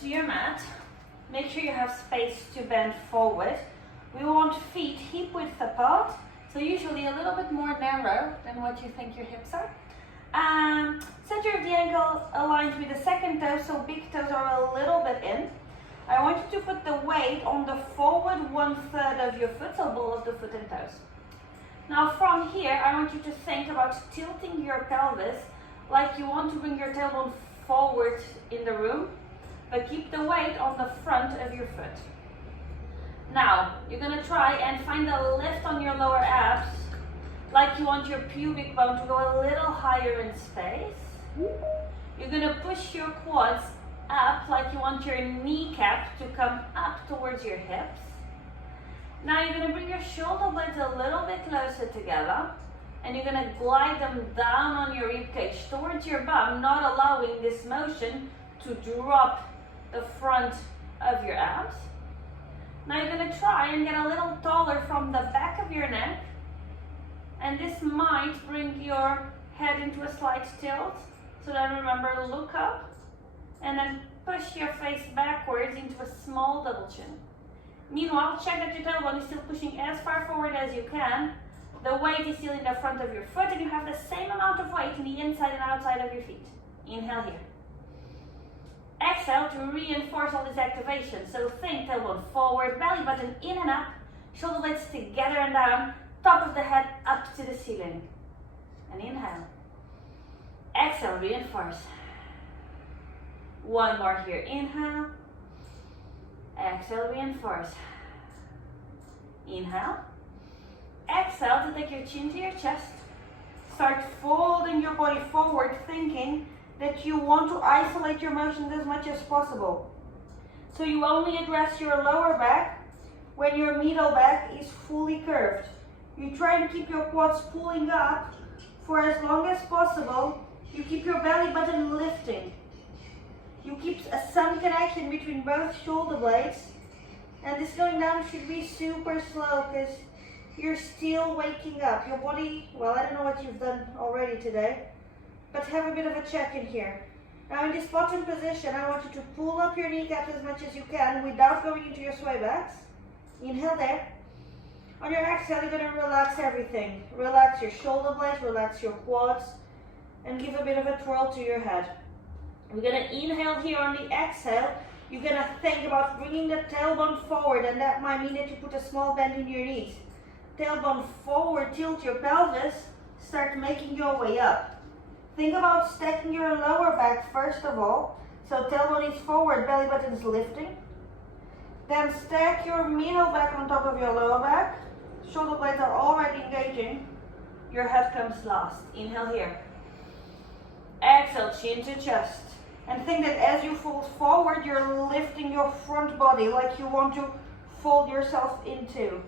to your mat. Make sure you have space to bend forward. We want feet hip width apart, so usually a little bit more narrow than what you think your hips are. Center of the ankle aligned with the second toe, so big toes are a little bit in. I want you to put the weight on the forward 1/3 of your foot, so ball of the foot and toes. Now from here, I want you to think about tilting your pelvis like you want to bring your tailbone forward in the room, but keep the weight on the front of your foot. Now, you're gonna try and find a lift on your lower abs, like you want your pubic bone to go a little higher in space. You're gonna push your quads up like you want your kneecap to come up towards your hips. Now you're gonna bring your shoulder blades a little bit closer together, and you're gonna glide them down on your ribcage towards your bum, not allowing this motion to drop the front of your abs. Now you're going to try and get a little taller from the back of your neck, and this might bring your head into a slight tilt. So then remember, look up and then push your face backwards into a small double chin. Meanwhile, check that your tailbone is still pushing as far forward as you can. The weight is still in the front of your foot, and you have the same amount of weight in the inside and outside of your feet. Inhale here. Exhale to reinforce all this activation. So think tailbone forward, belly button in and up, shoulder blades together and down, top of the head up to the ceiling. And inhale. Exhale, reinforce. One more here. Inhale. Exhale, reinforce. Inhale. Exhale to take your chin to your chest. Start folding your body forward, thinking that you want to isolate your motions as much as possible. So you only address your lower back when your middle back is fully curved. You try and keep your quads pulling up for as long as possible. You keep your belly button lifting. You keep some connection between both shoulder blades. And this going down should be super slow because you're still waking up. Your body, well, I don't know what you've done already today, but have a bit of a check in here. Now in this bottom position, I want you to pull up your kneecaps as much as you can without going into your sway backs. Inhale there. On your exhale, you're going to relax everything. Relax your shoulder blades, relax your quads, and give a bit of a twirl to your head. We're going to inhale here on the exhale. You're going to think about bringing the tailbone forward, and that might mean that you put a small bend in your knees. Tailbone forward, tilt your pelvis, start making your way up. Think about stacking your lower back first of all. So tailbone is forward, belly button is lifting. Then stack your middle back on top of your lower back. Shoulder blades are already engaging. Your head comes last. Inhale here. Exhale, chin to chest. And think that as you fold forward, you're lifting your front body like you want to fold yourself into.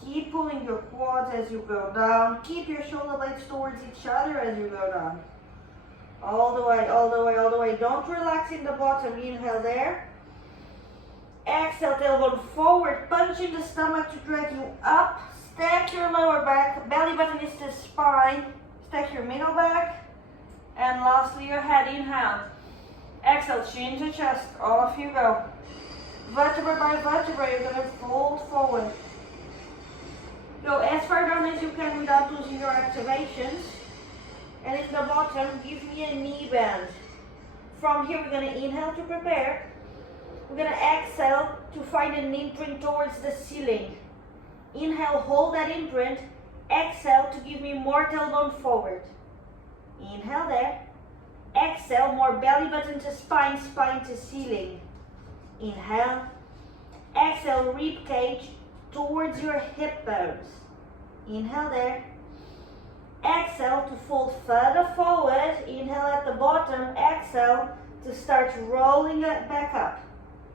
Keep pulling your quads as you go down. Keep your shoulder blades towards each other as you go down. All the way, all the way, all the way. Don't relax in the bottom. Inhale there. Exhale, tailbone forward. Punch in the stomach to drag you up. Stack your lower back. Belly button is the spine. Stack your middle back. And lastly, your head. Inhale. Exhale, chin to chest. Off you go. Vertebra by vertebra, you're going to fold forward. Go as far down as you can without losing your activations. And in the bottom, give me a knee bend. From here, we're going to inhale to prepare. We're going to exhale to find an imprint towards the ceiling. Inhale, hold that imprint. Exhale to give me more tailbone forward. Inhale there. Exhale, more belly button to spine, spine to ceiling. Inhale. Exhale, rib cage towards your hip bones. Inhale there. Exhale to fold further forward. Inhale at the bottom. Exhale to start rolling it back up.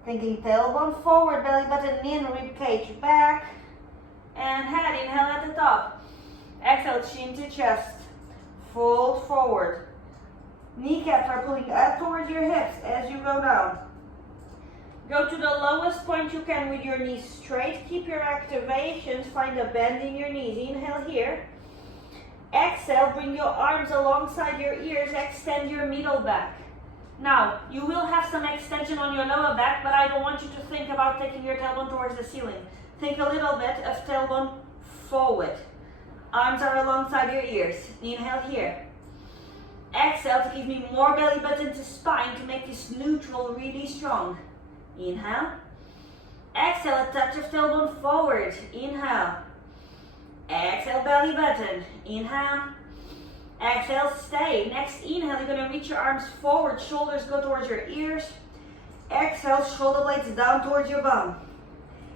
Thinking tailbone forward, belly button in, rib cage back. And head, inhale at the top. Exhale, chin to chest. Fold forward. Kneecaps are pulling up towards your hips as you go down. Go to the lowest point you can with your knees straight. Keep your activations. Find a bend in your knees. Inhale here. Exhale, bring your arms alongside your ears. Extend your middle back. Now, you will have some extension on your lower back, but I don't want you to think about taking your tailbone towards the ceiling. Think a little bit of tailbone forward. Arms are alongside your ears. Inhale here. Exhale to give me more belly button to spine to make this neutral really strong. Inhale. Exhale, a touch of tailbone forward. Inhale. Exhale, belly button. Inhale. Exhale, stay. Next inhale, you're going to reach your arms forward. Shoulders go towards your ears. Exhale, shoulder blades down towards your bum.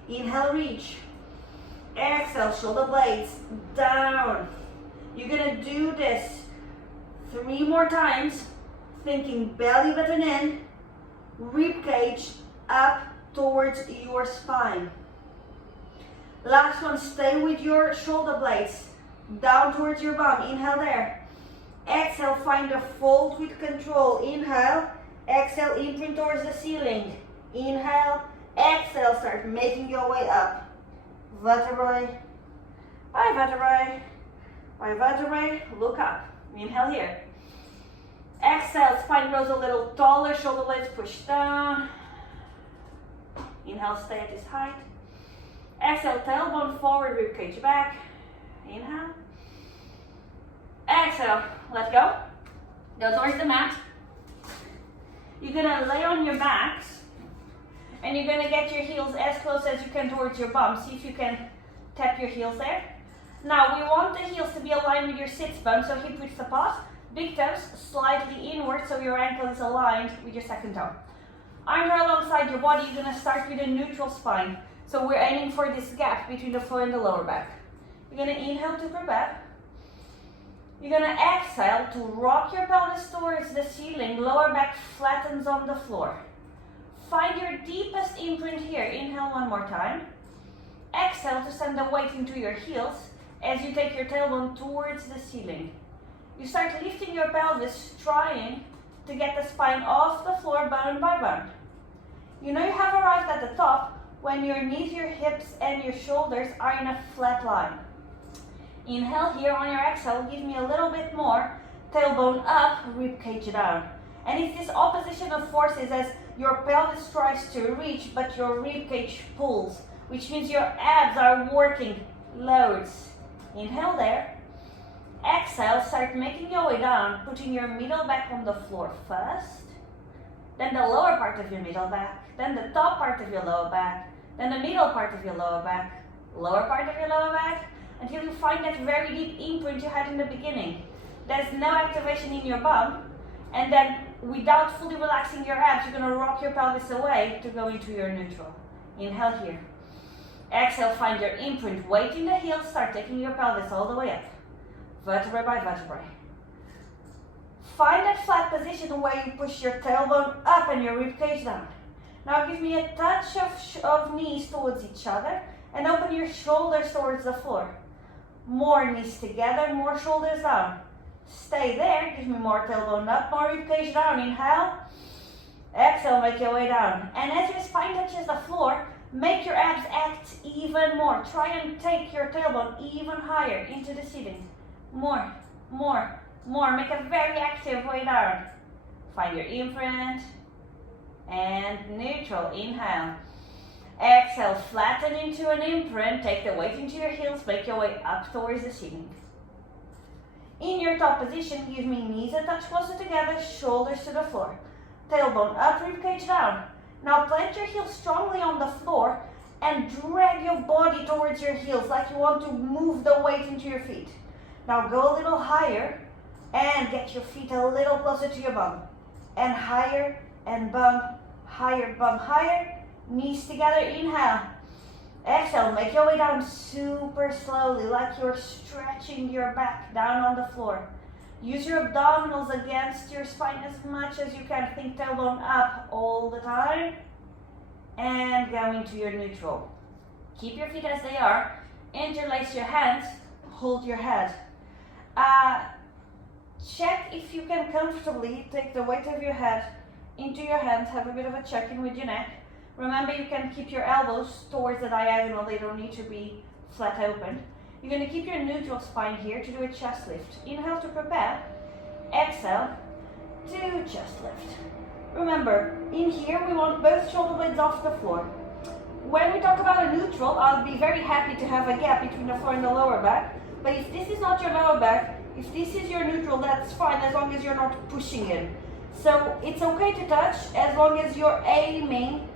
Inhale, reach. Exhale, shoulder blades down. You're going to do this 3 more times, thinking belly button in, rib cage up towards your spine. Last one, stay with your shoulder blades down towards your bum. Inhale there. Exhale, find a fold with control. Inhale. Exhale, imprint towards the ceiling. Inhale. Exhale, start making your way up. Vertebrae by vertebrae by vertebrae. Look up. Inhale here. Exhale, spine grows a little taller. Shoulder blades push down. Inhale, stay at this height. Exhale, tailbone forward, rib cage back. Inhale. Exhale, let go. Go towards the mat. You're gonna lay on your backs and you're gonna get your heels as close as you can towards your bum. See if you can tap your heels there. Now we want the heels to be aligned with your sits bone, so hip width apart. Big toes slightly inward so your ankle is aligned with your second toe. Arms are alongside your body. You're gonna start with a neutral spine. So we're aiming for this gap between the floor and the lower back. You're gonna inhale to prepare. You're gonna exhale to rock your pelvis towards the ceiling. Lower back flattens on the floor. Find your deepest imprint here. Inhale one more time. Exhale to send the weight into your heels as you take your tailbone towards the ceiling. You start lifting your pelvis, trying to get the spine off the floor bone by bone. You know you have arrived at the top when your knees, your hips, and your shoulders are in a flat line. Inhale here. On your exhale, give me a little bit more. Tailbone up, rib cage down. And it's this opposition of forces as your pelvis tries to reach, but your rib cage pulls, which means your abs are working loads. Inhale there. Exhale, start making your way down, putting your middle back on the floor first, then the lower part of your middle back, then the top part of your lower back, then the middle part of your lower back, lower part of your lower back, until you find that very deep imprint you had in the beginning. There's no activation in your bum, and then without fully relaxing your abs, you're going to rock your pelvis away to go into your neutral. Inhale here. Exhale, find your imprint. Weight in the heels, start taking your pelvis all the way up. Vertebrae by vertebrae. Find that flat position where you push your tailbone up and your rib cage down. Now give me a touch of knees towards each other and open your shoulders towards the floor. More knees together, more shoulders down. Stay there. Give me more tailbone up, more rib cage down. Inhale. Exhale, make your way down. And as your spine touches the floor, make your abs act even more. Try and take your tailbone even higher into the ceiling. More, more, more. Make a very active way down. Find your imprint. And neutral. Inhale. Exhale, flatten into an imprint. Take the weight into your heels. Make your way up towards the ceiling. In your top position, give me knees a touch closer together, shoulders to the floor. Tailbone up, rib cage down. Now plant your heels strongly on the floor and drag your body towards your heels like you want to move the weight into your feet. Now go a little higher and get your feet a little closer to your bum. And higher and bum, higher, bum, higher. Knees together, inhale. Exhale, make your way down super slowly, like you're stretching your back down on the floor. Use your abdominals against your spine as much as you can. Think tailbone up all the time. And go into your neutral. Keep your feet as they are. Interlace your hands. Hold your head. Check if you can comfortably take the weight of your head into your hands. Have a bit of a check-in with your neck. Remember, you can keep your elbows towards the diagonal. They don't need to be flat open. You're going to keep your neutral spine here to do a chest lift. Inhale to prepare. Exhale to chest lift. Remember, in here we want both shoulder blades off the floor. When we talk about a neutral, I'll be very happy to have a gap between the floor and the lower back. But if this is not your lower back, if this is your neutral, that's fine as long as you're not pushing in. So it's okay to touch as long as you're aiming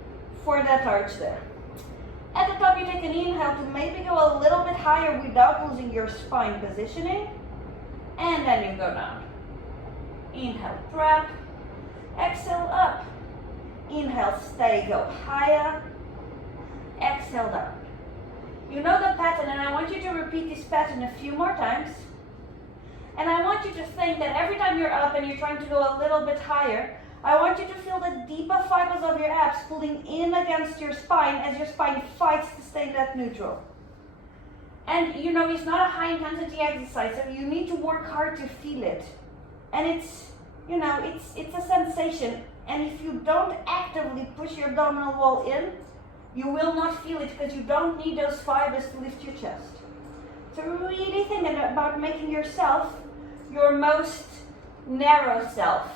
for that arch there. At the top you take an inhale to maybe go a little bit higher without losing your spine positioning. And then you go down. Inhale, drop. Exhale, up. Inhale, stay, go higher. Exhale, down. You know the pattern, and I want you to repeat this pattern a few more times. And I want you to think that every time you're up and you're trying to go a little bit higher, I want you to feel the deeper fibers of your abs pulling in against your spine as your spine fights to stay in that neutral. And you know, it's not a high intensity exercise, so you need to work hard to feel it. And it's, you know, it's a sensation. And if you don't actively push your abdominal wall in, you will not feel it because you don't need those fibers to lift your chest. So really think about making yourself your most narrow self.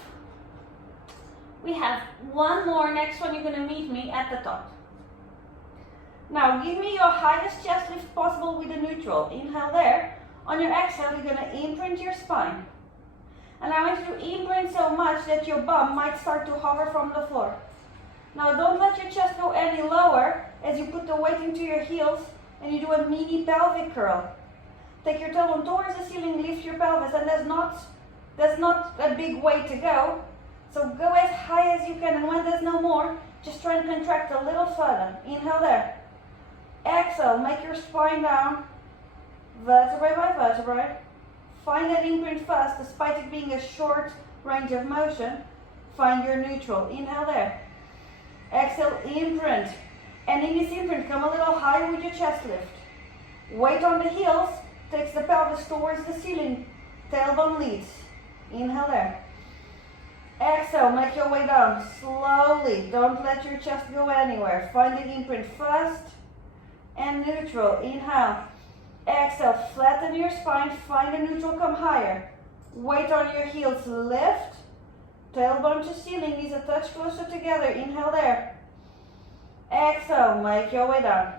We have one more. Next one, you're going to meet me at the top. Now give me your highest chest lift possible with a neutral. Inhale there. On your exhale, you're going to imprint your spine. And I want you to imprint so much that your bum might start to hover from the floor. Now don't let your chest go any lower as you put the weight into your heels and you do a mini pelvic curl. Take your tailbone towards the ceiling, lift your pelvis, and there's not a big way to go. So go as high as you can, and when there's no more, just try and contract a little further. Inhale there. Exhale, make your spine down, vertebrae by vertebrae. Find that imprint first, despite it being a short range of motion. Find your neutral. Inhale there. Exhale, imprint. And in this imprint, come a little higher with your chest lift. Weight on the heels takes the pelvis towards the ceiling. Tailbone leads. Inhale there. Exhale, make your way down slowly. Don't let your chest go anywhere. Find the imprint first and neutral. Inhale. Exhale, flatten your spine. Find the neutral, come higher. Weight on your heels, lift. Tailbone to ceiling, knees a touch closer together. Inhale there. Exhale, make your way down.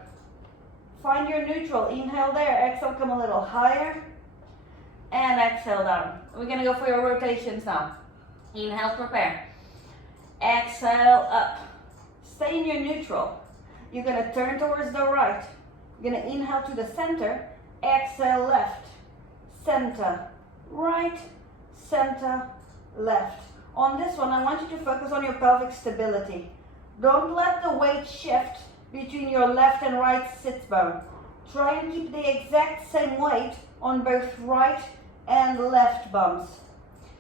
Find your neutral. Inhale there. Exhale, come a little higher. And exhale down. We're going to go for your rotations now. Inhale, prepare. Exhale, up. Stay in your neutral. You're going to turn towards the right. You're going to inhale to the center. Exhale, left. Center, right. Center, left. On this one, I want you to focus on your pelvic stability. Don't let the weight shift between your left and right sit bone. Try and keep the exact same weight on both right and left bums.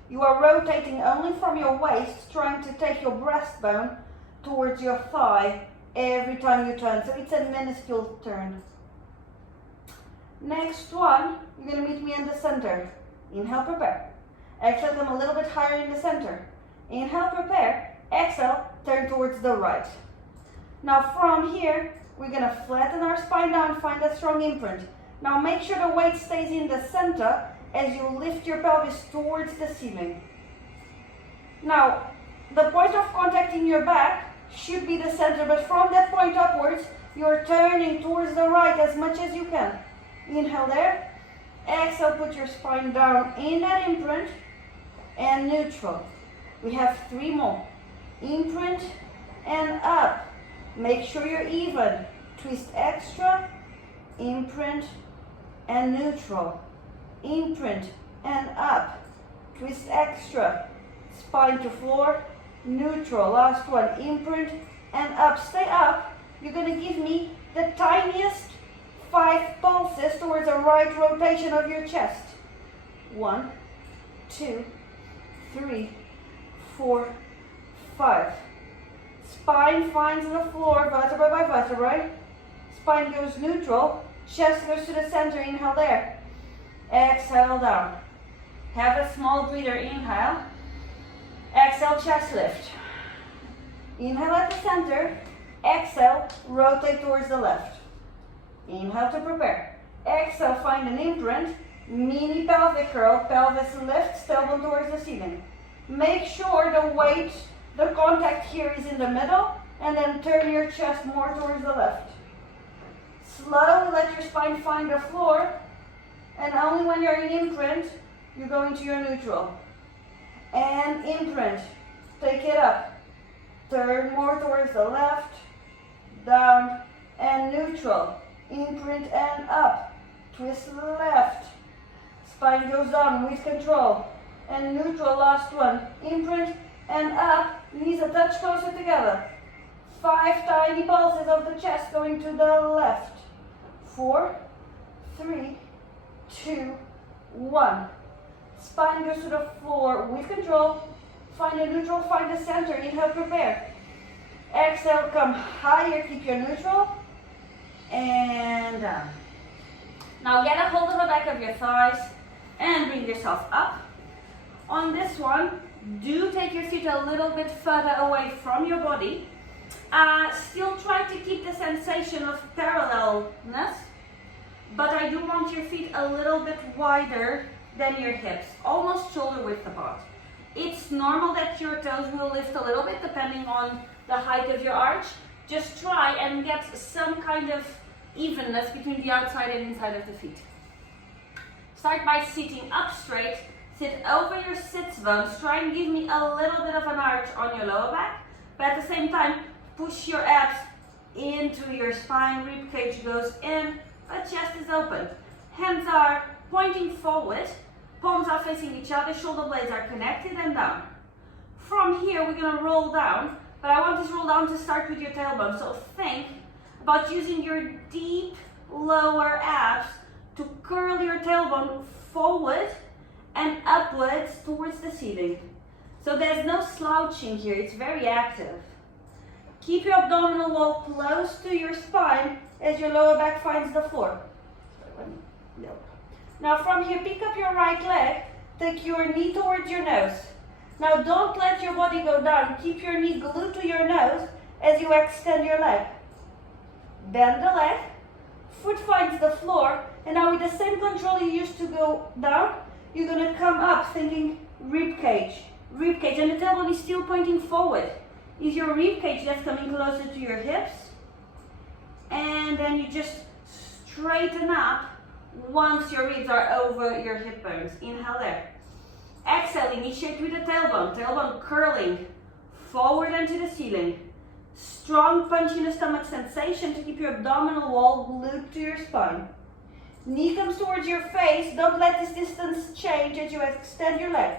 You are rotating only from your waist, trying to take your breastbone towards your thigh every time you turn. So it's a minuscule turn. Next one, you're going to meet me in the center. Inhale, prepare. Exhale, come a little bit higher in the center. Inhale, prepare. Exhale, turn towards the right. Now from here, we're going to flatten our spine down, find a strong imprint. Now make sure the weight stays in the center as you lift your pelvis towards the ceiling. Now, the point of contact in your back should be the center, but from that point upwards, you're turning towards the right as much as you can. Inhale there. Exhale, put your spine down in that imprint and neutral. We have 3 more. Imprint and up. Make sure you're even. Twist extra, imprint and neutral. Imprint and up. Twist extra. Spine to floor, neutral. Last one, imprint and up. Stay up. You're going to give me the tiniest 5 pulses towards a right rotation of your chest. 1, 2, 3, 4, 5. Spine finds the floor, vertebra by vertebra. Spine goes neutral. Chest goes to the center. Inhale there. Exhale down. Have a small breather. Inhale. Exhale, chest lift. Inhale at the center. Exhale, rotate towards the left. Inhale to prepare. Exhale, find an imprint. Mini pelvic curl. Pelvis lifts, tailbone towards the ceiling. Make sure the weight The contact here is in the middle, and then turn your chest more towards the left. Slowly let your spine find the floor, and only when you're in imprint, you go into your neutral. And imprint, take it up. Turn more towards the left, down, and neutral. Imprint and up. Twist left. Spine goes down with control. And neutral, last one. Imprint and up. Knees a touch closer together. 5 tiny pulses of the chest going to the left. 4, 3, 2, 1. Spine goes to the floor with control. Find a neutral, find the center. Inhale, prepare. Exhale, come higher, keep your neutral. And down. Now get a hold of the back of your thighs and bring yourself up. On this one, do take your feet a little bit further away from your body. Still try to keep the sensation of parallelness, but I do want your feet a little bit wider than your hips, almost shoulder width apart. It's normal that your toes will lift a little bit depending on the height of your arch. Just try and get some kind of evenness between the outside and inside of the feet. Start by sitting up straight. Sit over your sits bones. Try and give me a little bit of an arch on your lower back, but at the same time, push your abs into your spine. Rib cage goes in, but chest is open. Hands are pointing forward. Palms are facing each other, shoulder blades are connected and down. From here, we're going to roll down, but I want this roll down to start with your tailbone. So think about using your deep lower abs to curl your tailbone forward and upwards towards the ceiling. So there's no slouching here, it's very active. Keep your abdominal wall close to your spine as your lower back finds the floor. Now from here, pick up your right leg, take your knee towards your nose. Now don't let your body go down, keep your knee glued to your nose as you extend your leg. Bend the leg, foot finds the floor, and now with the same control you used to go down, you're going to come up thinking rib cage, and the tailbone is still pointing forward. Is your rib cage that's coming closer to your hips, and then you just straighten up once your ribs are over your hip bones. Inhale there. Exhale, initiate with the tailbone curling forward and to the ceiling. Strong punch in the stomach sensation to keep your abdominal wall glued to your spine. Knee comes towards your face. Don't let this distance change as you extend your leg.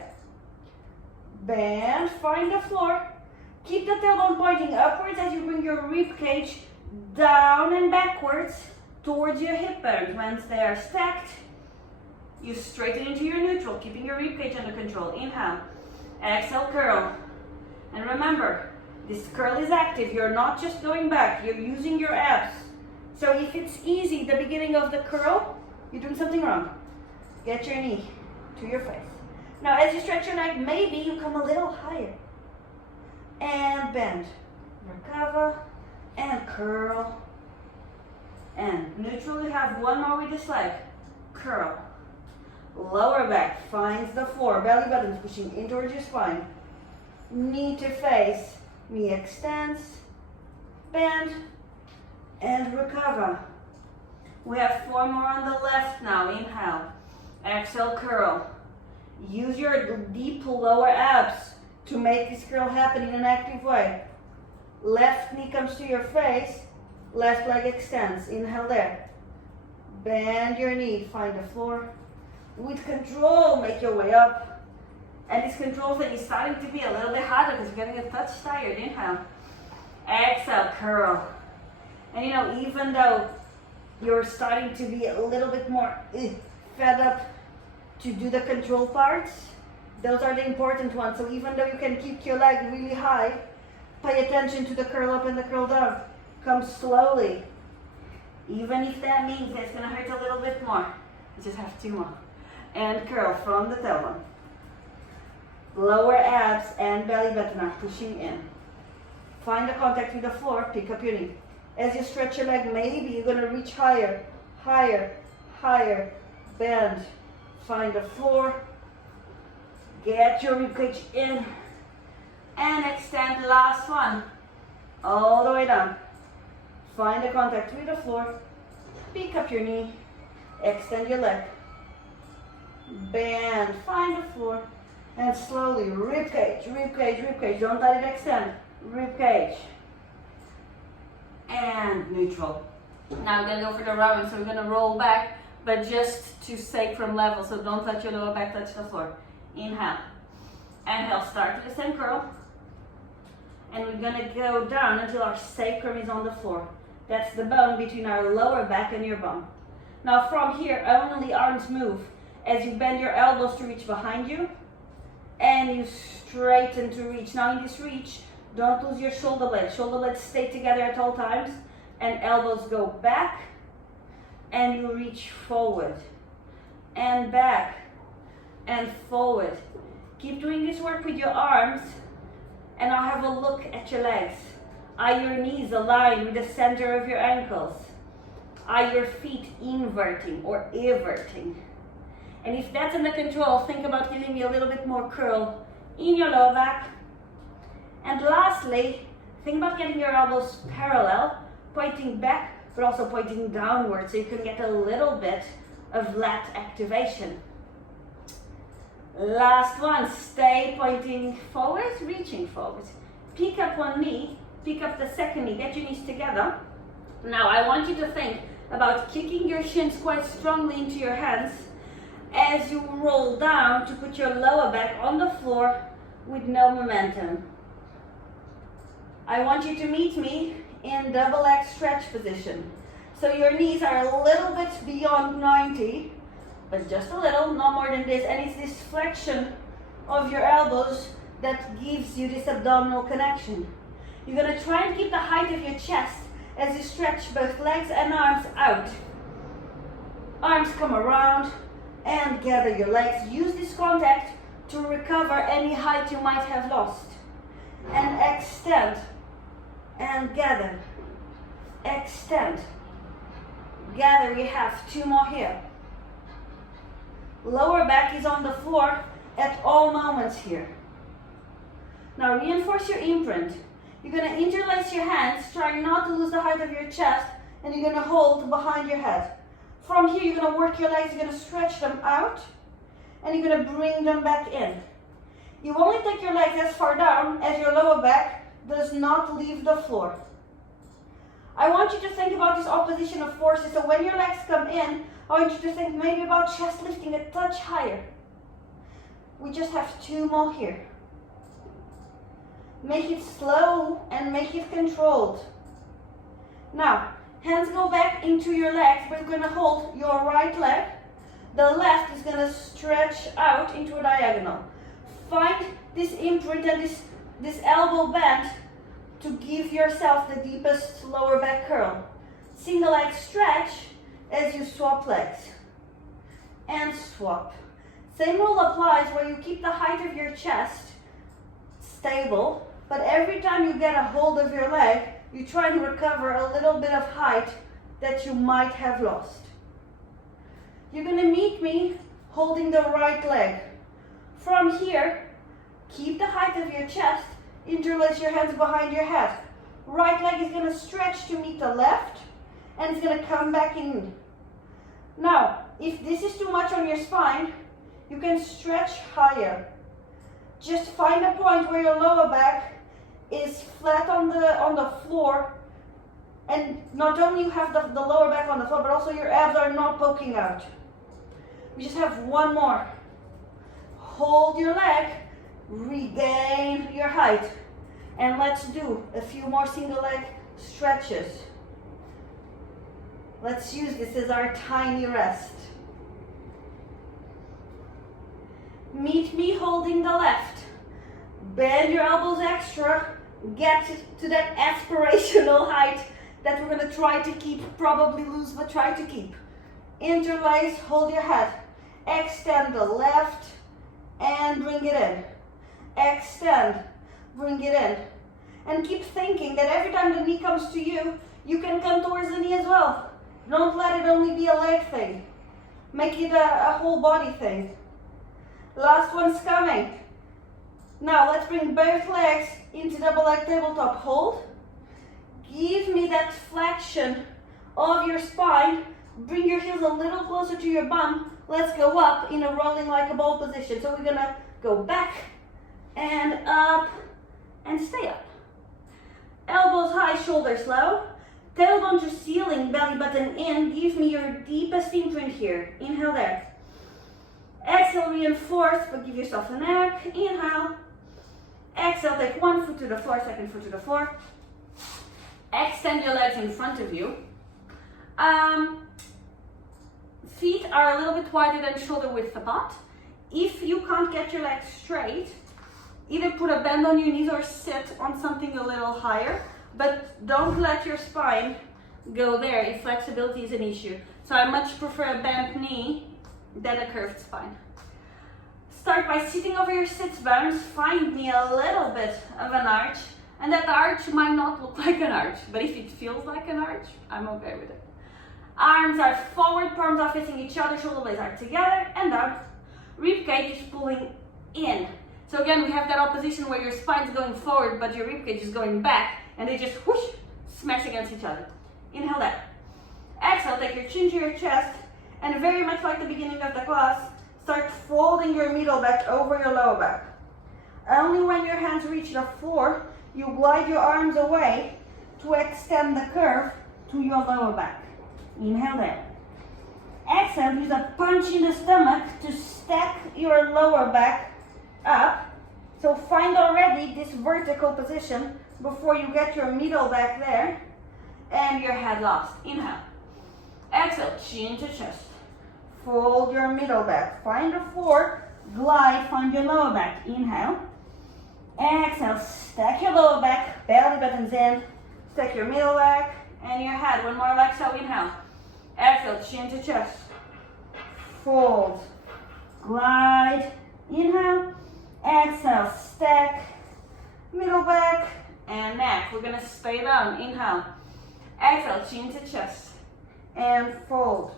Bend, find the floor. Keep the tailbone pointing upwards as you bring your rib cage down and backwards towards your hip bones. Once they are stacked, you straighten into your neutral, keeping your rib cage under control. Inhale, exhale, curl. And remember, this curl is active. You're not just going back, you're using your abs. So if it's easy, the beginning of the curl, you're doing something wrong. Get your knee to your face. Now as you stretch your neck, maybe you come a little higher. And bend, recover, and curl. And neutral, you have one more with this leg. Curl. Lower back finds the floor. Belly button's pushing in towards your spine. Knee to face. Knee extends. Bend. And recover. We have 4 more on the left now. Inhale. Exhale, curl. Use your deep lower abs to make this curl happen in an active way. Left knee comes to your face. Left leg extends. Inhale there. Bend your knee. Find the floor. With control, make your way up. And this control thing is starting to be a little bit harder because you're getting a touch tired. Inhale. Exhale, curl. And you know, even though you're starting to be a little bit more fed up to do the control parts, those are the important ones. So even though you can keep your leg really high, pay attention to the curl up and the curl down. Come slowly. Even if that means it's going to hurt a little bit more. You just have 2 more. And curl from the tailbone. Lower abs and belly button are pushing in. Find the contact with the floor, pick up your knee. As you stretch your leg, maybe you're going to reach higher, higher, higher. Bend. Find the floor. Get your ribcage in. and extend. Last one, all the way down. Find the contact with the floor, pick up your knee, extend your leg, bend, find the floor, and slowly rib cage, rib cage, rib cage. Don't let it extend. Rib cage and neutral. Now we're gonna go for the rowing, so we're gonna roll back, but just to sacrum level, so don't let your lower back touch the floor. Inhale, exhale, start with the same curl, and we're gonna go down until our sacrum is on the floor. That's the bone between our lower back and your bum. Now from here, only arms move as you bend your elbows to reach behind you, and you straighten to reach. Now in this reach, don't lose your shoulder blades. Shoulder blades stay together at all times, and elbows go back, and you reach forward, and back, and forward. Keep doing this work with your arms, and now have a look at your legs. Are your knees aligned with the center of your ankles? Are your feet inverting or everting? And if that's under control, think about giving me a little bit more curl in your lower back. And lastly, think about getting your elbows parallel, pointing back, but also pointing downward, so you can get a little bit of lat activation. Last one, stay pointing forwards, reaching forwards. Pick up one knee, pick up the second knee, get your knees together. Now I want you to think about kicking your shins quite strongly into your hands as you roll down to put your lower back on the floor with no momentum. I want you to meet me in double leg stretch position. So your knees are a little bit beyond 90, but just a little, not more than this. And it's this flexion of your elbows that gives you this abdominal connection. You're gonna try and keep the height of your chest as you stretch both legs and arms out. Arms come around and gather your legs. Use this contact to recover any height you might have lost. And extend and gather. Extend. Gather. We have two more here. Lower back is on the floor at all moments here. Now reinforce your imprint. You're going to interlace your hands, trying not to lose the height of your chest, and you're going to hold behind your head. From here, you're going to work your legs, you're going to stretch them out, and you're going to bring them back in. You only take your legs as far down as your lower back does not leave the floor. I want you to think about this opposition of forces, so when your legs come in, I want you to think maybe about chest lifting a touch higher. We just have two more here. Make it slow and make it controlled. Now, hands go back into your legs, but you're going to hold your right leg. The left is going to stretch out into a diagonal. Find this imprint and this elbow bend to give yourself the deepest lower back curl. Single leg stretch as you swap legs. And swap. Same rule applies where you keep the height of your chest stable, but every time you get a hold of your leg, you try to recover a little bit of height that you might have lost. You're going to meet me holding the right leg. From here, keep the height of your chest, interlace your hands behind your head. Right leg is going to stretch to meet the left, and it's going to come back in. Now, if this is too much on your spine, you can stretch higher. Just find a point where your lower back is flat on the floor, and not only you have the lower back on the floor, but also your abs are not poking out. We just have one more. Hold your leg, regain your height, and let's do a few more single leg stretches. Let's use this as our tiny rest. Meet me holding the left. Bend your elbows extra. Get to that aspirational height that we're going to try to keep, probably lose, but try to keep. Interlace, hold your head. Extend the left and bring it in. Extend, bring it in. And keep thinking that every time the knee comes to you, you can come towards the knee as well. Don't let it only be a leg thing. Make it a whole body thing. Last one's coming. Now let's bring both legs into double leg tabletop hold. Give me that flexion of your spine. Bring your heels a little closer to your bum. Let's go up in a rolling like a ball position. So we're gonna go back and up and stay up. Elbows high, shoulders low. Tailbone to ceiling, belly button in. Give me your deepest imprint here. Inhale there. Exhale, reinforce, but give yourself a neck. Inhale. Exhale, take one foot to the floor, second foot to the floor. Extend your legs in front of you. Feet are a little bit wider than shoulder width apart. If you can't get your legs straight, either put a bend on your knees or sit on something a little higher, but don't let your spine go there if flexibility is an issue. So I much prefer a bent knee than a curved spine. Start by sitting over your sits bones. Find me a little bit of an arch, and that arch might not look like an arch, but if it feels like an arch, I'm okay with it. Arms are forward, palms are facing each other, shoulder blades are together and down. Rib cage is pulling in. So again, we have that opposition where your spine is going forward, but your rib cage is going back, and they just whoosh, smash against each other. Inhale that. Exhale, take your chin to your chest, and very much like the beginning of the class, start folding your middle back over your lower back. Only when your hands reach the floor, you glide your arms away to extend the curve to your lower back. Inhale there. Exhale, use a punch in the stomach to stack your lower back up. So find already this vertical position before you get your middle back there and your head lost. Inhale. Exhale, chin to chest. Fold your middle back. Find the floor. Glide, find your lower back. Inhale. Exhale, stack your lower back. Belly buttons in. Stack your middle back and your head. One more like so. Inhale. Exhale, chin to chest. Fold. Glide. Inhale. Exhale, stack. Middle back and neck. We're going to stay down. Inhale. Exhale, chin to chest. And fold.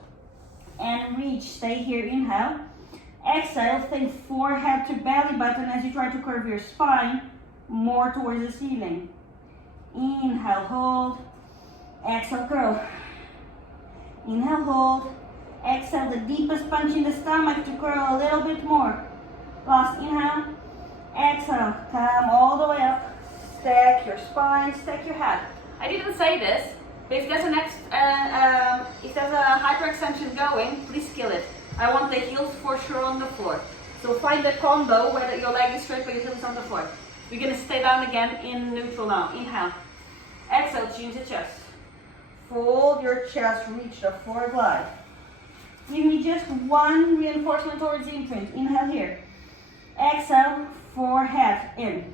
And reach. Stay here. Inhale. Exhale, think forehead to belly button as you try to curve your spine more towards the ceiling. Inhale, hold. Exhale, curl. Inhale, hold. Exhale, the deepest punch in the stomach to curl a little bit more. Last inhale. Exhale, come all the way up. Stack your spine, stack your head. I didn't say this, but if there's a hyperextension going, please kill it. I want the heels for sure on the floor. So find the combo where your leg is straight but your heel is on the floor. We're going to stay down again in neutral now. Inhale. Exhale, chin to chest. Fold your chest, reach the floor, glide. Give me just one reinforcement towards the imprint. Inhale here. Exhale, forehead in.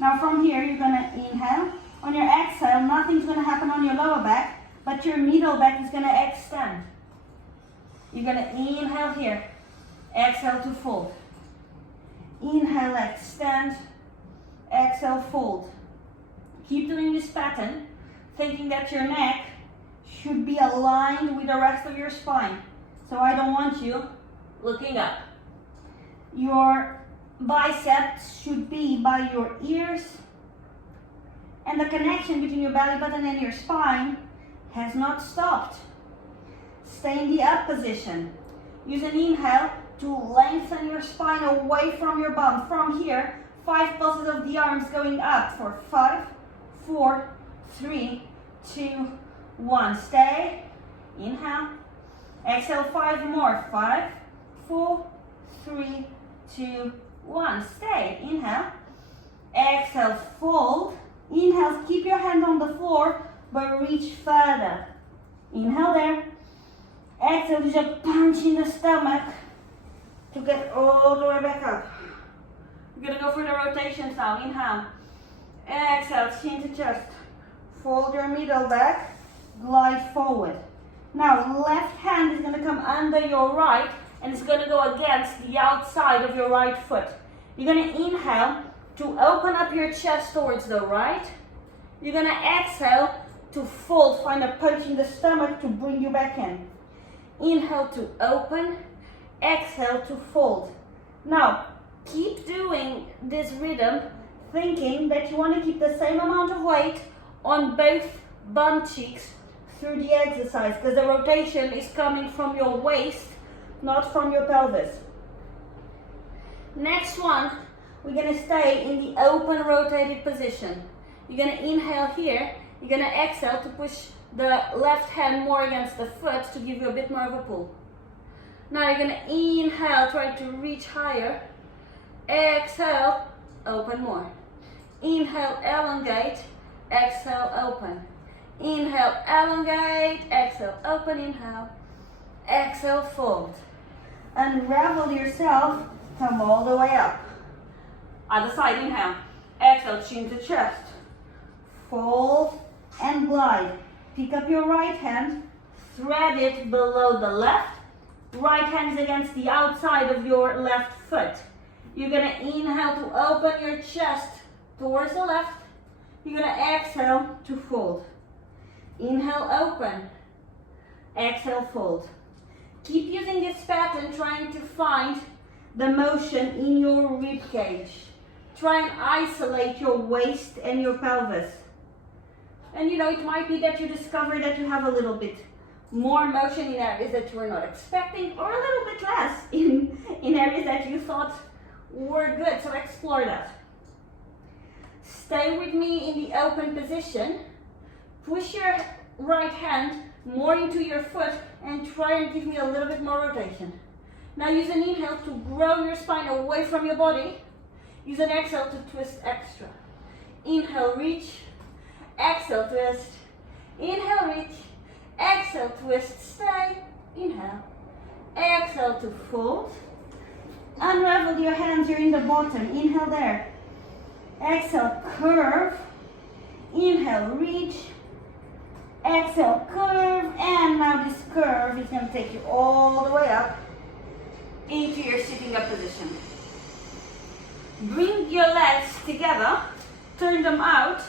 Now from here, you're going to inhale. On your exhale, nothing's going to happen on your lower back, but your middle back is going to extend. You're going to inhale here. Exhale to fold. Inhale, extend. Exhale, fold. Keep doing this pattern, thinking that your neck should be aligned with the rest of your spine. So I don't want you looking up. Your biceps should be by your ears, and the connection between your belly button and your spine has not stopped. Stay in the up position. Use an inhale to lengthen your spine away from your bum. From here, 5 pulses of the arms going up for 5, 4, 3, 2, 1. Stay. Inhale. Exhale 5 more. 5, 4, 3, 2, 1. Stay. Inhale. Exhale, fold. Inhale, keep your hand on the floor, but reach further. Inhale there. Exhale, use a punch in the stomach to get all the way back up. We're going to go for the rotations now. Inhale. Exhale, chin to chest. Fold your middle back. Glide forward. Now, left hand is going to come under your right and it's going to go against the outside of your right foot. You're going to inhale to open up your chest towards the right. You're going to exhale to fold. Find a punch in the stomach to bring you back in. Inhale to open. Exhale to fold. Now, Keep doing this rhythm, thinking that you want to keep the same amount of weight on both bum cheeks through the exercise, because the rotation is coming from your waist, not from your pelvis. Next one, we're going to stay in the open rotated position. You're going to inhale here, you're going to exhale to push the left hand more against the foot to give you a bit more of a pull. Now you're going to inhale, try to reach higher. Exhale, open more. Inhale, elongate. Exhale, open. Inhale, elongate. Exhale, open. Inhale. Exhale, fold. Unravel yourself. Come all the way up. Other side, inhale. Exhale, chin to chest. Fold and glide. Pick up your right hand. Thread it below the left. Right hand is against the outside of your left foot. You're going to inhale to open your chest towards the left. You're going to exhale to fold. Inhale, open. Exhale, fold. Keep using this pattern, trying to find the motion in your rib cage. Try and isolate your waist and your pelvis. And you know, it might be that you discover that you have a little bit more motion in areas that you were not expecting, or a little bit less in areas that you thought were good, so explore that. Stay with me in the open position. Push your right hand more into your foot and try and give me a little bit more rotation. Now use an inhale to grow your spine away from your body. Use an exhale to twist extra. Inhale, reach. Exhale, twist. Inhale, reach. Exhale, twist, stay. Inhale. Exhale to fold. Unravel your hands, you're in the bottom. Inhale there. Exhale, curve. Inhale, reach. Exhale, curve. And now this curve is going to take you all the way up into your sitting up position. Bring your legs together. Turn them out.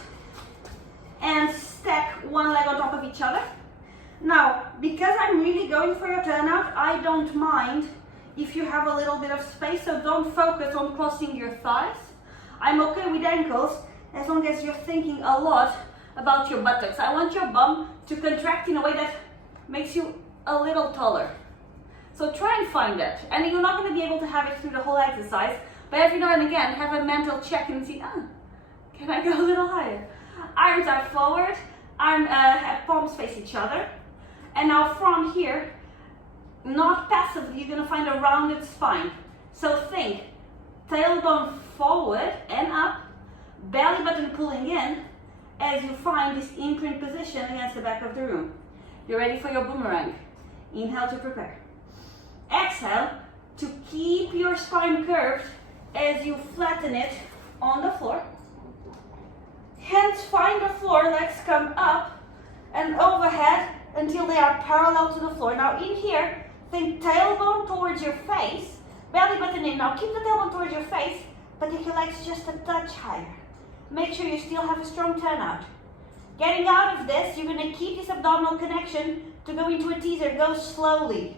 And stack one leg on top of each other. Now, because I'm really going for your turnout, I don't mind if you have a little bit of space, so don't focus on crossing your thighs. I'm okay with ankles as long as you're thinking a lot about your buttocks. I want your bum to contract in a way that makes you a little taller. So try and find that. And you're not going to be able to have it through the whole exercise, but every now and again, have a mental check and see, can I go a little higher? Arms are forward, palms face each other. And now from here, not passively, you're going to find a rounded spine. So think, tailbone forward and up, belly button pulling in as you find this imprint position against the back of the room. You're ready for your boomerang. Inhale to prepare. Exhale to keep your spine curved as you flatten it on the floor. Hands find the floor, legs come up and overhead until they are parallel to the floor. Now in here, think tailbone towards your face, belly button in. Now keep the tailbone towards your face, but take your legs just a touch higher. Make sure you still have a strong turnout. Getting out of this, you're going to keep this abdominal connection to go into a teaser. Go slowly.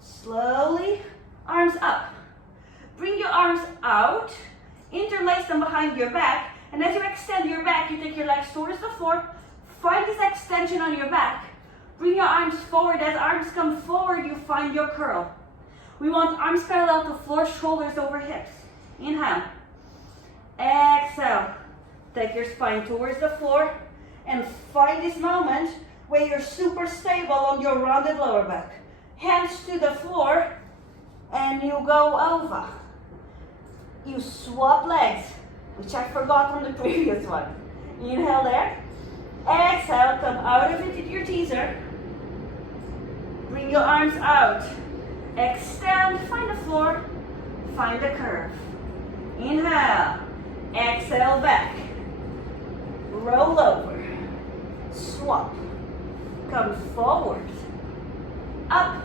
Slowly, arms up. Bring your arms out, interlace them behind your back, and as you extend your back, you take your legs towards the floor. Find this extension on your back. Bring your arms forward. As arms come forward, you find your curl. We want arms parallel to floor, shoulders over hips. Inhale. Exhale. Take your spine towards the floor and find this moment where you're super stable on your rounded lower back. Hands to the floor and you go over. You swap legs, which I forgot on the previous one. Inhale there. Exhale, come out of it into your teaser. Bring your arms out. Extend, find the floor, find the curve. Inhale. Exhale back. Roll over. Swap. Come forward. Up.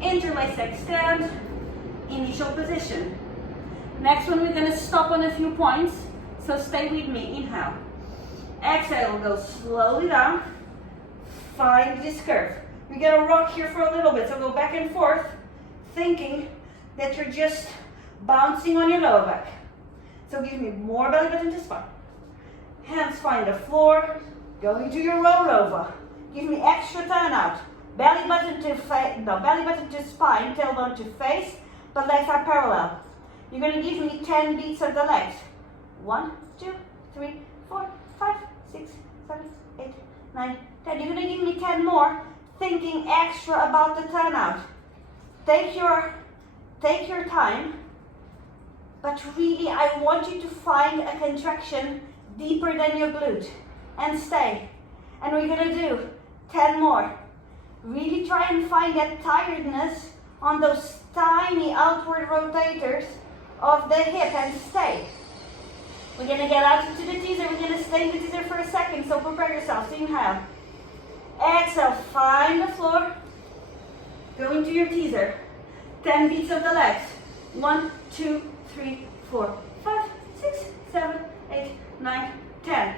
Interlace, extend. Initial position. Next one, we're going to stop on a few points. So stay with me. Inhale. Exhale, go slowly down. Find this curve. We're going to rock here for a little bit. So go back and forth, thinking that you're just bouncing on your lower back. So give me more belly button to spine. Hands find the floor, going to your rollover. Give me extra turn out. Belly button to belly button to spine, tailbone to face, but legs are parallel. You're going to give me 10 beats of the legs. 1, 2, 3, 4, 5, 6, 7, 8, 9, 10. You're going to give me 10 more, thinking extra about the turn out. Take your time, but really I want you to find a contraction deeper than your glute and stay. And we're going to do 10 more. Really try and find that tiredness on those tiny outward rotators of the hip and stay. We're going to get out into the teaser. We're going to stay in the teaser for a second, so prepare yourself. So inhale. Exhale, find the floor. Go into your teaser. 10 beats of the legs. 1, 2, 3, 4, 5, 6, 7, 8, 9, 10.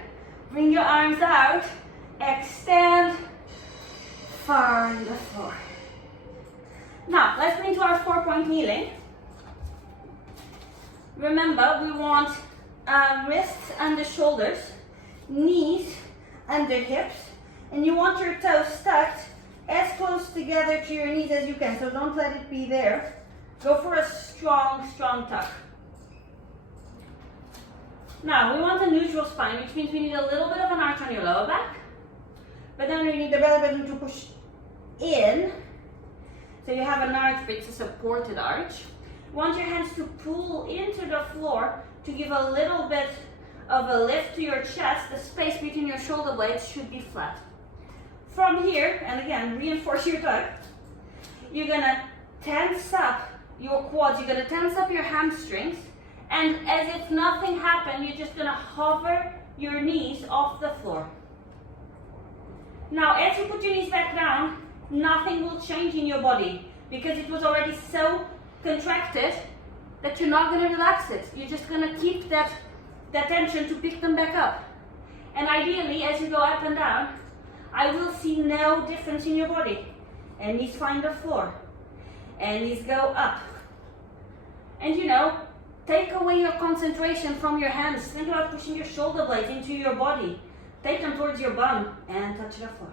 Bring your arms out. Extend. Find the floor. Now, let's bring to our 4-point kneeling. Remember, we want wrists under shoulders, knees under hips, and you want your toes tucked as close together to your knees as you can, so don't let it be there. Go for a strong, strong tuck. Now, we want a neutral spine, which means we need a little bit of an arch on your lower back, but then we need the belly button to push in, so you have an arch, but it's a supported arch. You want your hands to pull into the floor to give a little bit of a lift to your chest. The space between your shoulder blades should be flat. From here, and again, reinforce your tuck, you're gonna tense up your quads, you're gonna tense up your hamstrings, and as if nothing happened, you're just gonna hover your knees off the floor. Now, as you put your knees back down, nothing will change in your body because it was already so contracted that you're not going to relax it. You're just going to keep that tension to pick them back up. And ideally, as you go up and down, I will see no difference in your body. And knees find the floor. And knees go up. And take away your concentration from your hands. Think about pushing your shoulder blades into your body. Take them towards your bum and touch the floor.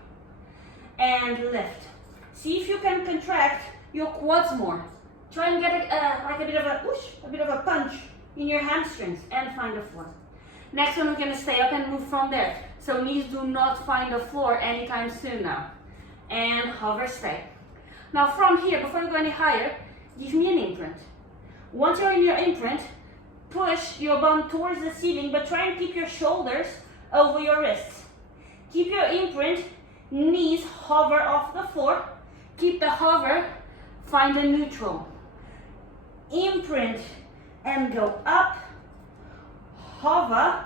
And lift. See if you can contract your quads more. Try and get like a bit of a whoosh, a bit of a punch in your hamstrings and find the floor. Next one, we're going to stay up and move from there. So knees do not find the floor anytime soon now. And hover, stay. Now from here, before you go any higher, give me an imprint. Once you're in your imprint, push your bum towards the ceiling, but try and keep your shoulders over your wrists. Keep your imprint, knees hover off the floor. Keep the hover, find a neutral. Imprint and go up. Hover,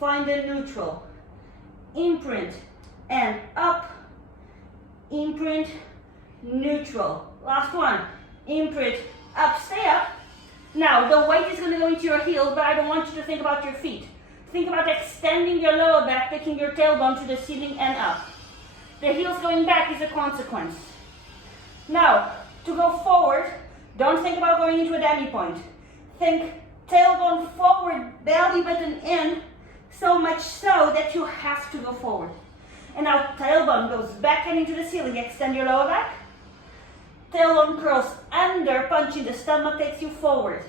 find a neutral. Imprint and up. Imprint, neutral. Last one. Imprint, up, stay up. Now, the weight is going to go into your heel, but I don't want you to think about your feet. Think about extending your lower back, taking your tailbone to the ceiling and up. The heels going back is a consequence. Now, to go forward, don't think about going into a demi point. Think tailbone forward, belly button in, so much so that you have to go forward. And now tailbone goes back and into the ceiling. Extend your lower back. Tailbone curls under, punching the stomach takes you forward.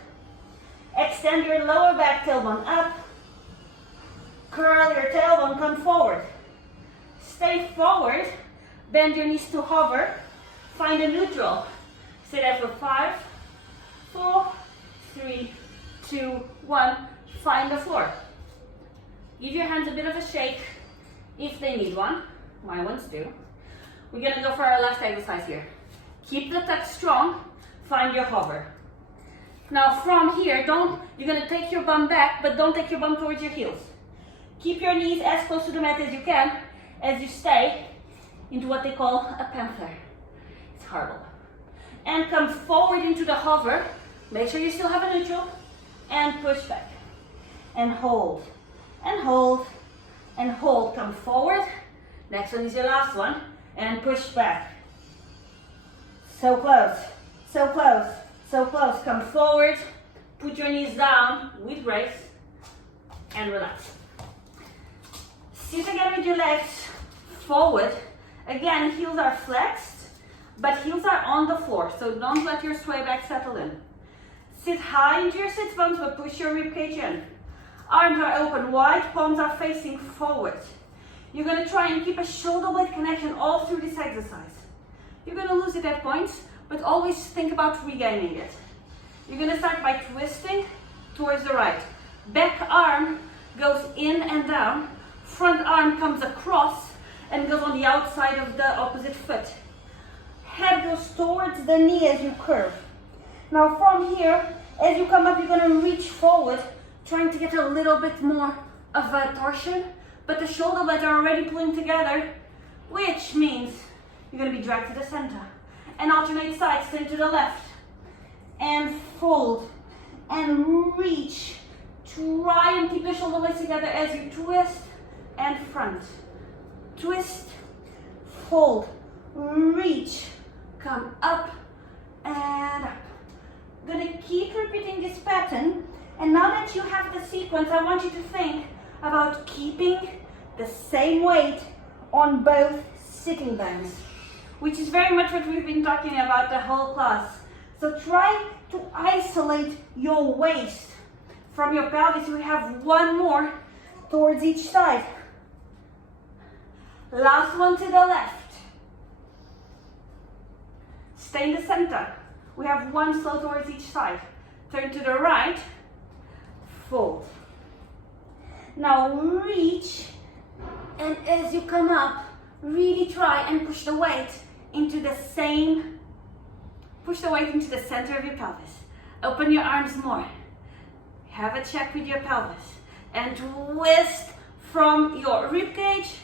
Extend your lower back, tailbone up. Curl your tailbone, come forward. Stay forward, bend your knees to hover. Find a neutral. Stay there for 5, 4, 3, 2, 1. Find the floor. Give your hands a bit of a shake if they need one. My ones do. We're going to go for our last exercise here. Keep the tuck strong. Find your hover. Now from here, you're going to take your bum back, but don't take your bum towards your heels. Keep your knees as close to the mat as you can as you stay into what they call a panther. It's horrible. And come forward into the hover. Make sure you still have a neutral. And push back. And hold. And hold. And hold. Come forward. Next one is your last one. And push back. So close. So close. So close. Come forward. Put your knees down with grace and relax. Sit again with your legs forward. Again, heels are flexed, but heels are on the floor, so don't let your sway back settle in. Sit high into your sit bones, but push your ribcage in. Arms are open wide, palms are facing forward. You're going to try and keep a shoulder blade connection all through this exercise. You're going to lose it at points, but always think about regaining it. You're going to start by twisting towards the right. Back arm goes in and down. Front arm comes across and goes on the outside of the opposite foot. Head goes towards the knee as you curve. Now from here, as you come up, you're going to reach forward, trying to get a little bit more of a torsion, but the shoulder blades are already pulling together, which means you're going to be dragged to the center. And alternate sides, turn to the left, and fold, and reach. Try and keep your shoulder blades together as you twist and front. Twist, fold, reach, come up and up. Gonna keep repeating this pattern, and now that you have the sequence, I want you to think about keeping the same weight on both sitting bones, which is very much what we've been talking about the whole class. So try to isolate your waist from your pelvis. We have one more towards each side. Last one to the left. Stay in the center. We have one slow towards each side. Turn to the right, fold. Now reach, and as you come up, really try and push the weight into the same, push the weight into the center of your pelvis. Open your arms more. Have a check with your pelvis. And twist from your ribcage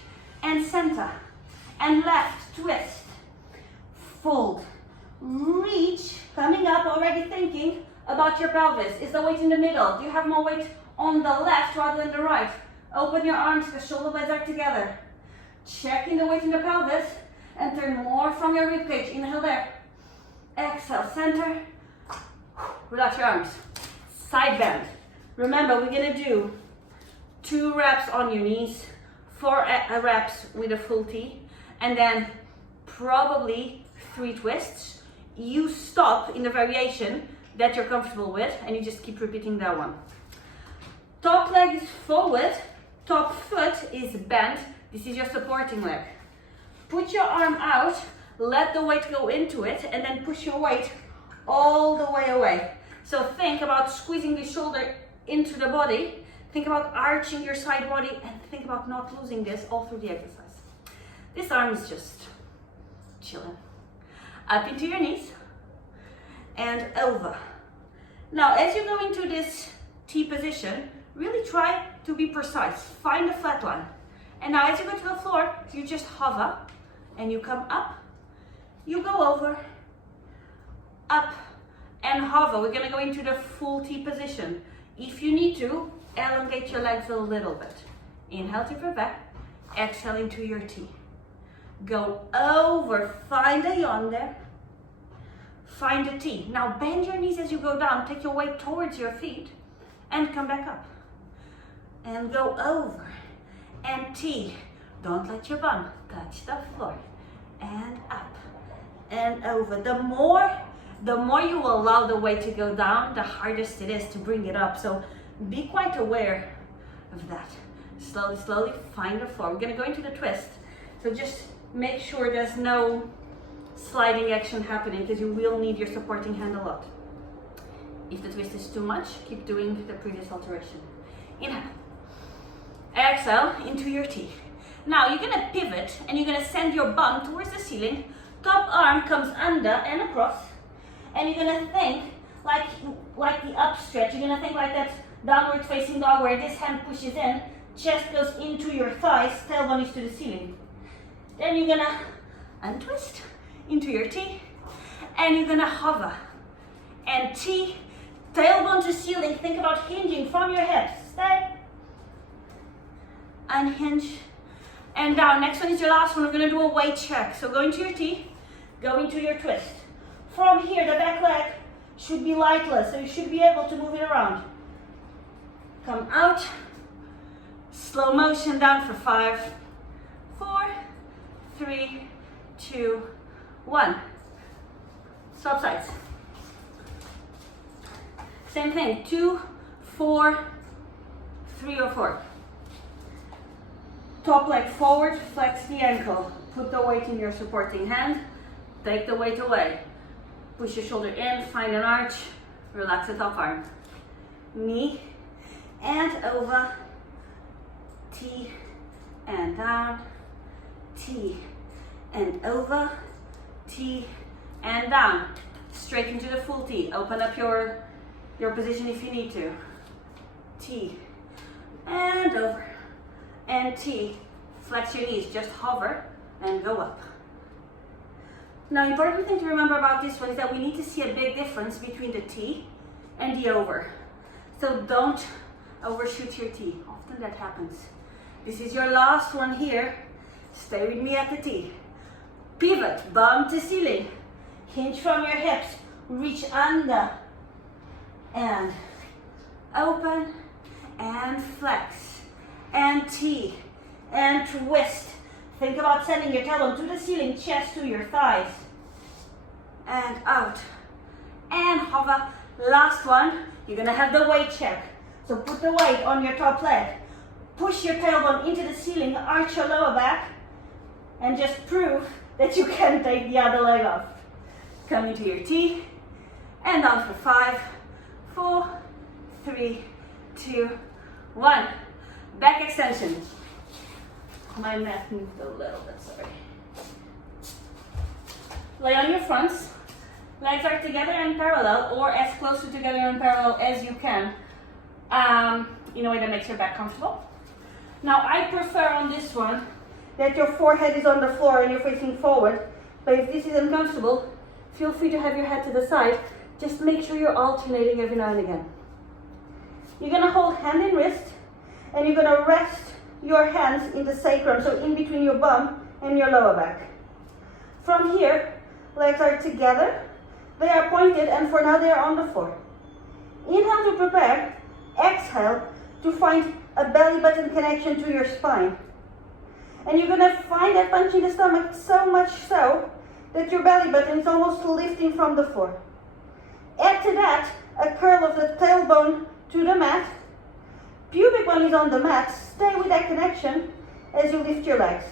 and center. And left, twist. Fold. Reach, coming up, already thinking about your pelvis. Is the weight in the middle? Do you have more weight on the left rather than the right? Open your arms, the shoulder blades are together. Checking the weight in the pelvis and turn more from your ribcage. Inhale there. Exhale, center. Relax your arms. Side bend. Remember, we're gonna do 2 reps on your knees, 4 reps with a full T, and then probably 3 twists. You stop in the variation that you're comfortable with, and you just keep repeating that one. Top leg is forward, top foot is bent. This is your supporting leg. Put your arm out, let the weight go into it, and then push your weight all the way away. So think about squeezing the shoulder into the body, think about arching your side body, and think about not losing this all through the exercise. This arm is just chilling. Up into your knees and over. Now, as you go into this T position, really try to be precise. Find a flat line. And now as you go to the floor, you just hover and you come up, you go over, up and hover. We're gonna go into the full T position. If you need to, elongate your legs a little bit. Inhale to prepare, exhale into your T. Go over, find a yawn there, find a T. Now bend your knees as you go down, take your weight towards your feet and come back up. And go over and T. Don't let your bum touch the floor. And up and over. The more you allow the weight to go down, the hardest it is to bring it up. So be quite aware of that. Slowly, slowly find the floor. We're gonna go into the twist. So just make sure there's no sliding action happening, because you will need your supporting hand a lot. If the twist is too much, keep doing the previous alteration. Inhale. Exhale into your T. Now you're gonna pivot and you're gonna send your bum towards the ceiling. Top arm comes under and across. And you're gonna think like the upstretch. You're gonna think like that downward facing dog where this hand pushes in, chest goes into your thighs, tailbone is to the ceiling. Then you're gonna untwist into your T, and you're gonna hover. And T, tailbone to ceiling, think about hinging from your hips. Stay. Unhinge. And down. Next one is your last one. We're gonna do a weight check. So go into your T, go into your twist. From here, the back leg should be lightless, so you should be able to move it around. Come out, slow motion down for 5, 4, 3, 2, 1. Swap sides. Same thing, 2, 4, 3 or 4. Top leg forward, flex the ankle. Put the weight in your supporting hand, take the weight away. Push your shoulder in, find an arch, relax the top arm. Knee and over, T and down, T and over, T and down. Straight into the full T. Open up your position if you need to. T and over, and T. Flex your knees, just hover and go up. Now, important thing to remember about this one is that we need to see a big difference between the T and the over. So don't overshoot your T. Often that happens. This is your last one here. Stay with me at the T. Pivot, bum to ceiling. Hinge from your hips. Reach under. And open. And flex. And T. And twist. Think about sending your tailbone to the ceiling, chest to your thighs. And out. And hover. Last one. You're going to have the weight check. So put the weight on your top leg. Push your tailbone into the ceiling, arch your lower back, and just prove that you can take the other leg off. Come into your T, and down for 5, 4, 3, 2, 1. Back extension. My mat moved a little bit, sorry. Lay on your fronts. Legs are together and parallel, or as close to together and parallel as you can, in a way that makes your back comfortable. Now, I prefer on this one that your forehead is on the floor and you're facing forward, but if this is uncomfortable, feel free to have your head to the side. Just make sure you're alternating every now and again. You're going to hold hand in wrist, and you're going to rest your hands in the sacrum, so in between your bum and your lower back. From here, legs are together, they are pointed, and for now they are on the floor. Inhale to prepare, exhale to find a belly button connection to your spine. And you're going to find that punch in the stomach so much so that your belly button is almost lifting from the floor. Add to that a curl of the tailbone to the mat. Pubic bone is on the mat. Stay with that connection as you lift your legs.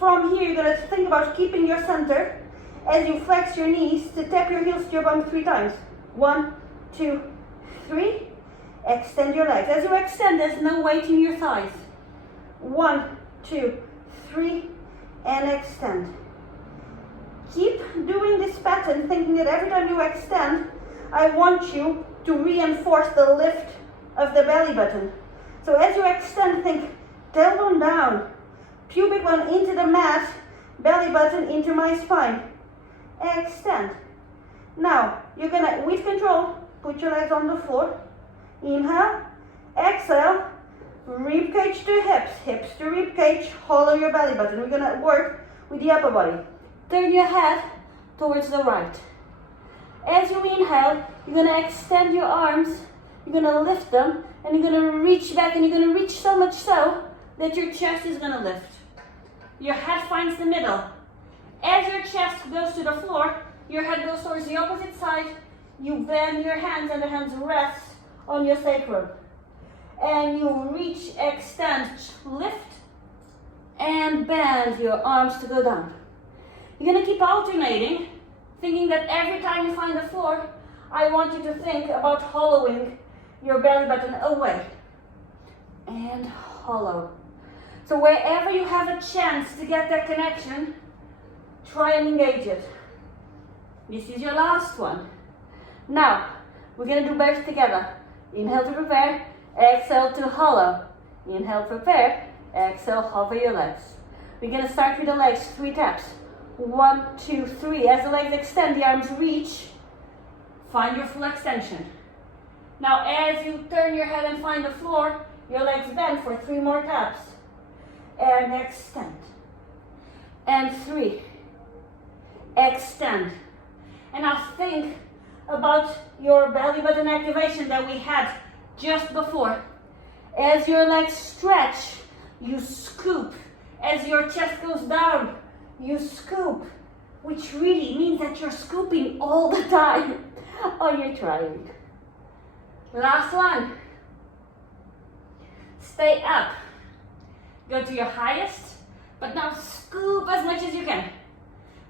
From here, you're going to think about keeping your center as you flex your knees to tap your heels to your bum 3 times. 1, 2, 3. Extend your legs. As you extend, there's no weight in your thighs. 1, 2, 3, and extend. Keep doing this pattern, thinking that every time you extend, I want you to reinforce the lift of the belly button. So as you extend, think tailbone down, pubic bone into the mat, belly button into my spine. Extend. Now, you're gonna, with control, put your legs on the floor. Inhale, exhale, rib cage to hips, hips to rib cage, hollow your belly button. We're gonna work with the upper body. Turn your head towards the right. As you inhale, you're gonna extend your arms, you're gonna lift them, and you're gonna reach back, and you're gonna reach so much so that your chest is gonna lift. Your head finds the middle. As your chest goes to the floor, your head goes towards the opposite side, you bend your hands and the hands rest on your sacrum. And you reach, extend, lift, and bend your arms to go down. You're gonna keep alternating, thinking that every time you find the floor, I want you to think about hollowing your belly button away. And hollow. So wherever you have a chance to get that connection, try and engage it. This is your last one. Now, we're gonna do both together. Inhale to prepare, exhale to hollow. Inhale, prepare, exhale, hover your legs. We're gonna start with the legs, 3 taps. 1, 2, 3. As the legs extend, the arms reach. Find your full extension. Now, as you turn your head and find the floor, your legs bend for 3 more taps. And extend. And 3. Extend. And now think about your belly button activation that we had just before. As your legs stretch, you scoop. As your chest goes down, you scoop, which really means that you're scooping all the time. Oh, you're trying. Last one. Stay up. Go to your highest, but now scoop as much as you can.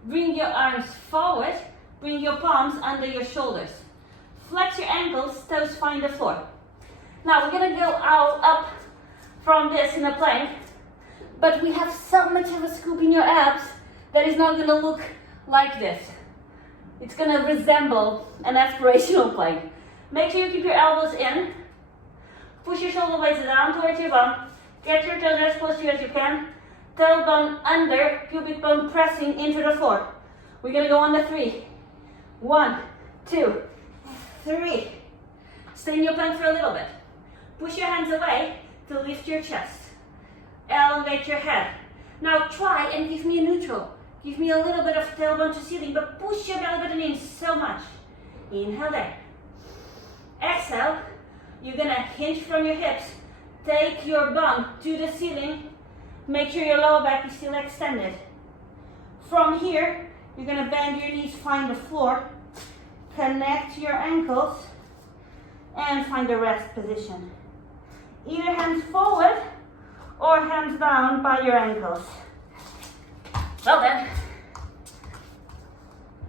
Bring your arms forward, bring your palms under your shoulders. Flex your ankles, toes find the floor. Now we're gonna go up from this in a plank, but we have so much of a scoop in your abs that is not gonna look like this. It's gonna resemble an aspirational plank. Make sure you keep your elbows in. Push your shoulder blades down towards your bum. Get your toes as close to you as you can. Tailbone under, pubic bone pressing into the floor. We're gonna go on the 3. 1, 2, 3. Stay in your plank for a little bit. Push your hands away to lift your chest. Elongate your head. Now try and give me a neutral. Give me a little bit of tailbone to ceiling, but push your belly button in so much. Inhale there. Exhale. You're gonna hinge from your hips. Take your bum to the ceiling. Make sure your lower back is still extended. From here, you're gonna bend your knees, find the floor. Connect your ankles and find the rest position. Either hands forward or hands down by your ankles. Well then.